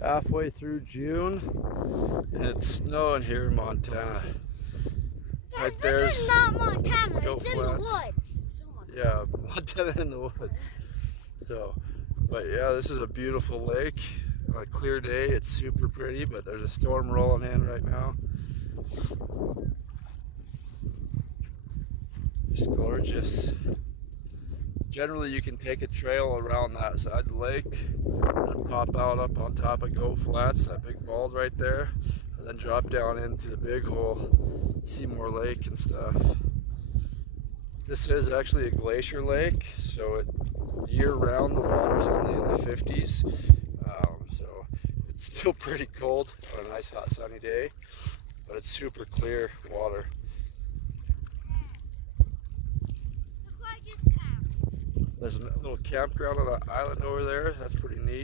halfway through June, and it's snowing here in Montana. Right there's this is not Montana, Goat it's in the Flats. woods. It's so much Yeah, Montana in the woods. So, but yeah, this is a beautiful lake. On a clear day, it's super pretty, but there's a storm rolling in right now. It's gorgeous. Generally, you can take a trail around that side of the lake and pop out up on top of Goat Flats, that big bald right there, and then drop down into the big hole, Seymour Lake and stuff. This is actually a glacier lake, so year-round the water's only in the 50s, so it's still pretty cold on a nice hot sunny day, but it's super clear water. There's a little campground on an island over there. That's pretty neat.